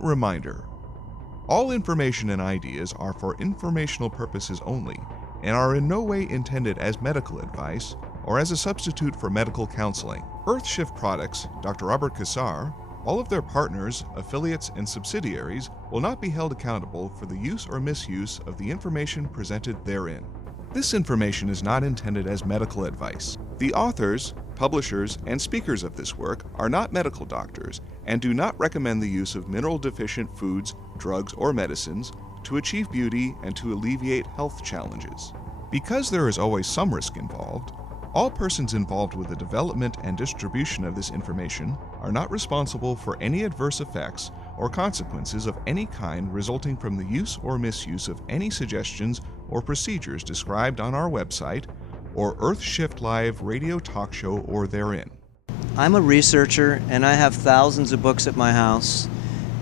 important reminder. All information and ideas are for informational purposes only and are in no way intended as medical advice or as a substitute for medical counseling. Earthshift Products, Dr. Robert Cassar, all of their partners, affiliates, and subsidiaries will not be held accountable for the use or misuse of the information presented therein. This information is not intended as medical advice. The authors, publishers, and speakers of this work are not medical doctors and do not recommend the use of mineral-deficient foods, drugs, or medicines to achieve beauty and to alleviate health challenges. Because there is always some risk involved, all persons involved with the development and distribution of this information are not responsible for any adverse effects or consequences of any kind resulting from the use or misuse of any suggestions or procedures described on our website or Earthshift Live radio talk show or therein. I'm a researcher and I have thousands of books at my house.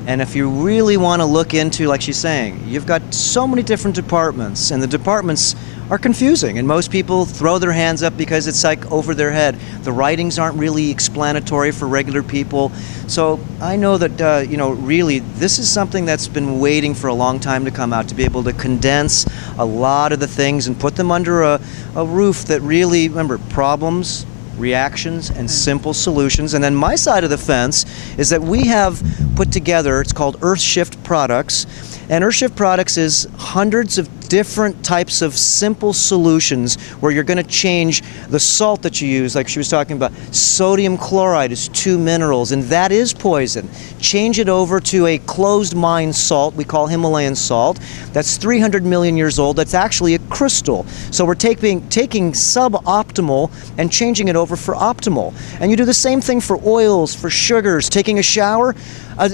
And if you really want to look into, like she's saying, you've got so many different departments, and the departments are confusing, and most people throw their hands up because it's like over their head. The writings aren't really explanatory for regular people. So I know that, really, this is something that's been waiting for a long time to come out, to be able to condense a lot of the things and put them under a roof that really, remember, problems, reactions, and simple solutions. And then my side of the fence is that we have put together, it's called Earthshift Products, and Earthshift Products is hundreds of different types of simple solutions where you're going to change the salt that you use, like she was talking about. Sodium chloride is 2 minerals, and that is poison. Change it over to a closed mine salt we call Himalayan salt. That's 300 million years old. That's actually a crystal. So we're taking suboptimal and changing it over for optimal. And you do the same thing for oils, for sugars, taking a shower.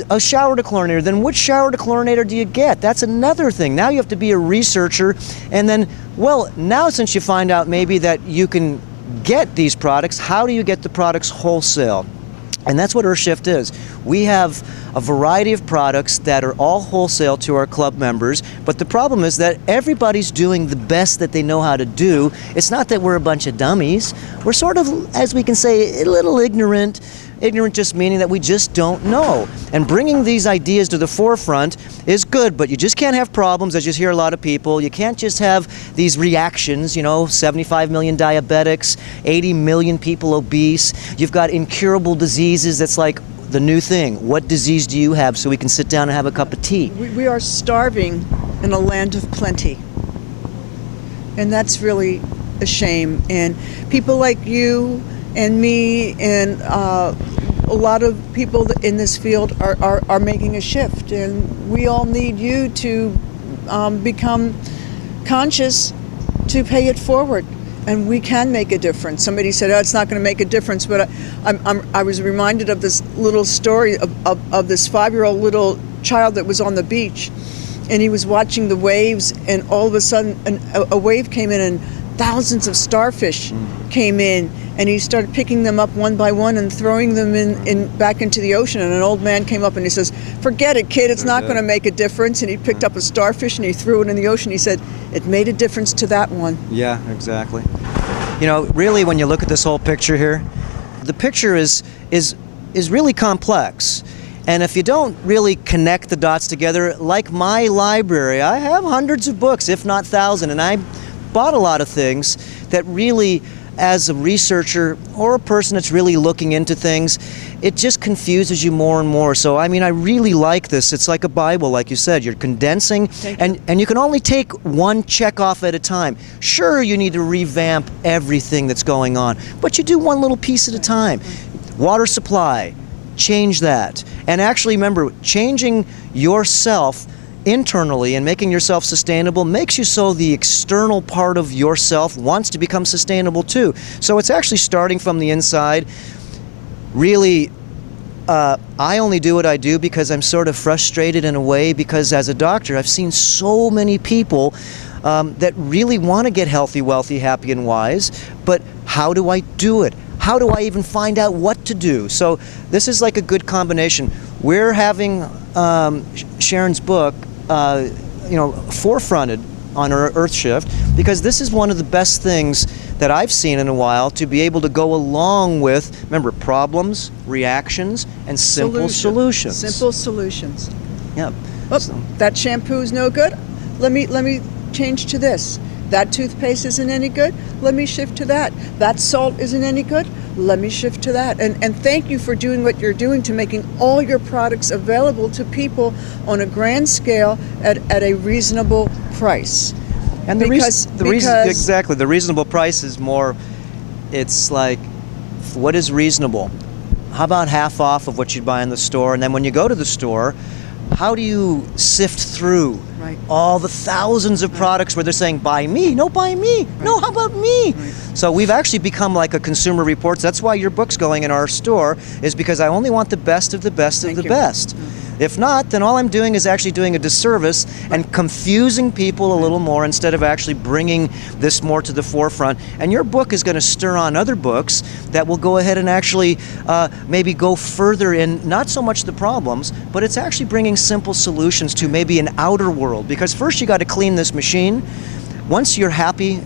A shower dechlorinator, then which shower dechlorinator do you get? That's another thing. Now you have to be a researcher, and then, well, now since you find out maybe that you can get these products, how do you get the products wholesale? And that's what Earthshift is. We have a variety of products that are all wholesale to our club members, but the problem is that everybody's doing the best that they know how to do. It's not that we're a bunch of dummies. We're sort of, as we can say, a little ignorant. Ignorant just meaning that we just don't know. And bringing these ideas to the forefront is good, but you just can't have problems, as you hear a lot of people. You can't just have these reactions, 75 million diabetics, 80 million people obese. You've got incurable diseases. That's like the new thing. What disease do you have so we can sit down and have a cup of tea? We are starving in a land of plenty. And that's really a shame. And people like you and me and a lot of people in this field are making a shift, and we all need you to become conscious to pay it forward, and we can make a difference. Somebody said, oh, it's not going to make a difference, but I was reminded of this little story of this 5-year-old little child that was on the beach, and he was watching the waves, and all of a sudden a wave came in and thousands of starfish came in, and he started picking them up one by one and throwing them back into the ocean. And an old man came up and he says, forget it, kid, it's not going to make a difference. And he picked up a starfish and he threw it in the ocean. He said, it made a difference to that one. Yeah, exactly. Really, when you look at this whole picture here, the picture is really complex. And if you don't really connect the dots together, like my library, I have hundreds of books, if not thousands, and I bought a lot of things that really, as a researcher or a person that's really looking into things, it just confuses you more and more. So, I really like this. It's like a Bible, like you said. You're condensing, and you can only take one check off at a time. Sure, you need to revamp everything that's going on, but you do one little piece at a time. Water supply, change that. And actually, remember, changing yourself internally and making yourself sustainable makes you so the external part of yourself wants to become sustainable too. So it's actually starting from the inside. Really, I only do what I do because I'm sort of frustrated in a way, because as a doctor I've seen so many people that really want to get healthy, wealthy, happy, and wise, but how do I do it? How do I even find out what to do? So this is like a good combination. We're having Sharyn's book forefronted on our Earthshift, because this is one of the best things that I've seen in a while, to be able to go along with, remember, problems, reactions, and simple solutions. Simple solutions. Yep. Oh, So- that shampoo's no good. Let me change to this. That toothpaste isn't any good. Let me shift to that. That salt isn't any good. Let me shift to that. And thank you for doing what you're doing to making all your products available to people on a grand scale at a reasonable price. And the reason exactly, the reasonable price is more, it's like, what is reasonable? How about half off of what you'd buy in the store? And then when you go to the store, how do you sift through Right. all the thousands of products where they're saying, buy me, no, buy me, no, how about me? Right. So we've actually become like a Consumer Reports. That's why your book's going in our store, is because I only want the best of the best of Thank the you. best. If not, then all I'm doing is actually doing a disservice and confusing people a little more instead of actually bringing this more to the forefront. And your book is going to stir on other books that will go ahead and actually maybe go further in not so much the problems, but it's actually bringing simple solutions to maybe an outer world. Because first you got to clean this machine. Once you're happy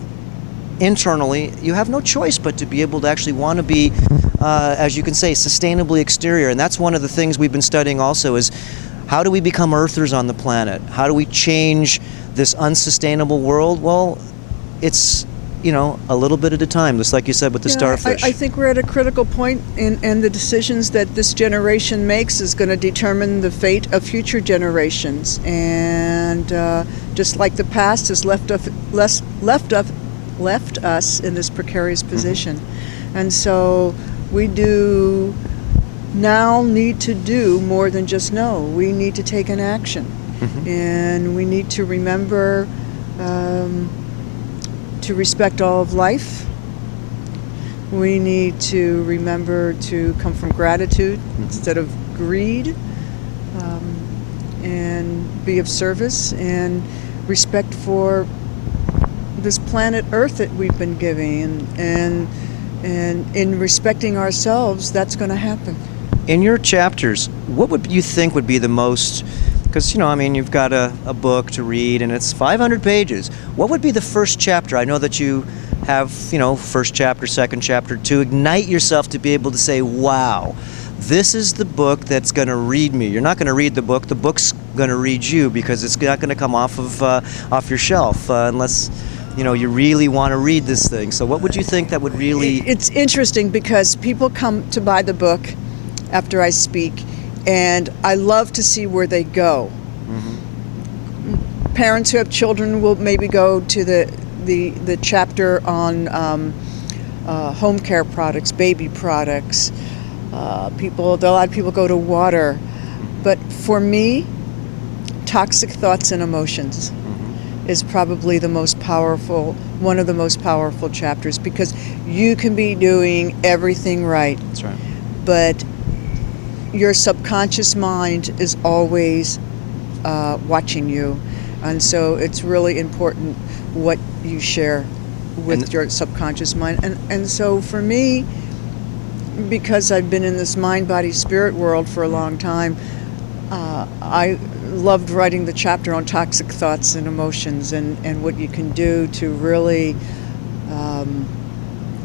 internally, you have no choice but to be able to actually want to be, as you can say, sustainably exterior. And that's one of the things we've been studying also, is how do we become earthers on the planet? How do we change this unsustainable world? Well, it's, a little bit at a time, just like you said with the starfish. I think we're at a critical point, and the decisions that this generation makes is going to determine the fate of future generations. And just like the past has left us in this precarious position. And so we do now need to do more than just know. We need to take an action. And we need to remember to respect all of life. We need to remember to come from gratitude instead of greed, and be of service and respect for this planet Earth that we've been given, and in respecting ourselves, that's going to happen. In your chapters, what would you think would be the most, because you've got a book to read and it's 500 pages. What would be the first chapter? I know that you have, first chapter, second chapter, to ignite yourself to be able to say, wow, this is the book that's going to read me. You're not going to read the book's going to read you, because it's not going to come off your shelf unless you really want to read this thing. So what would you think that would really... It's interesting because people come to buy the book after I speak, and I love to see where they go. Parents who have children will maybe go to the chapter on home care products, baby products. A lot of people go to water. But for me, toxic thoughts and emotions is probably one of the most powerful chapters, because you can be doing everything right. That's right. But your subconscious mind is always watching you. And so it's really important what you share with your subconscious mind. And so for me, because I've been in this mind, body, spirit world for a long time, I loved writing the chapter on toxic thoughts and emotions, and what you can do to really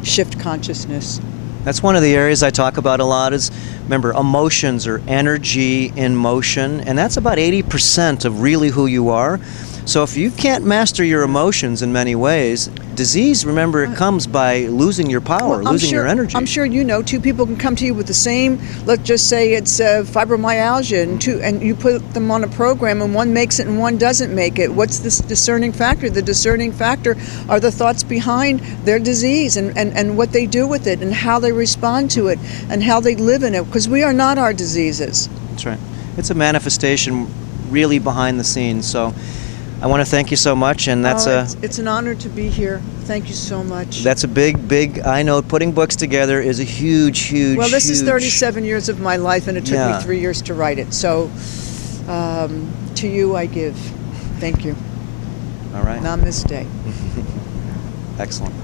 shift consciousness. That's one of the areas I talk about a lot, is, remember, emotions are energy in motion, and that's about 80% of really who you are. So if you can't master your emotions in many ways, disease, remember, it comes by losing your power, losing your energy. I'm sure two people can come to you with the same, let's just say it's fibromyalgia, and you put them on a program, and one makes it and one doesn't make it. What's this discerning factor? The discerning factor are the thoughts behind their disease, and what they do with it, and how they respond to it, and how they live in it, because we are not our diseases. That's right. It's a manifestation really behind the scenes. So I want to thank you so much, and it's an honor to be here. Thank you so much. That's a big, I know putting books together is a huge. Well, this is 37 years of my life, and it took me 3 years to write it. So to you I give. Thank you. All right. Namaste. Excellent.